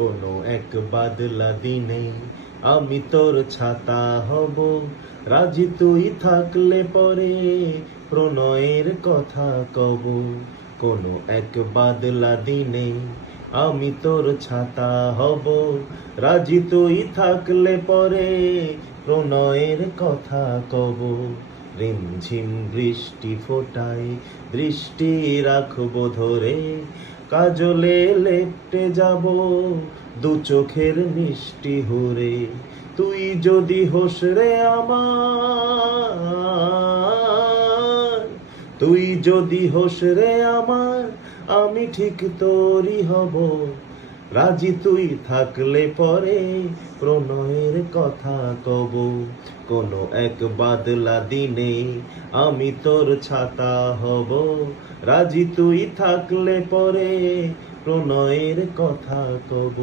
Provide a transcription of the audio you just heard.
কোনো এক বাদলা দিনে আমি তোর ছাতা হব, রাজি তুই থাকলে পরে প্রণয়ের কথা কব। কোনো এক বাদলা দিনে আমি তোর ছাতা হব, রাজি তুই থাকলে পরে প্রণয়ের কথা কব। রিমঝিম বৃষ্টি ফোটায় দৃষ্টি রাখবো ধরে, কাজলে লেপ্টে যাব দু চোখের মিষ্টি হুরে। তুই যদি হোস রে আমার, তুই যদি হোস রে আমার, আমি ঠিক তোরই হব, রাজি তুই থাকলে পরে প্রণয়ের কথা কব। কোনো এক বাদলা দিনে আমি তোর ছাতা হব, রাজি তুই থাকলে পরে প্রণয়ের কথা কব।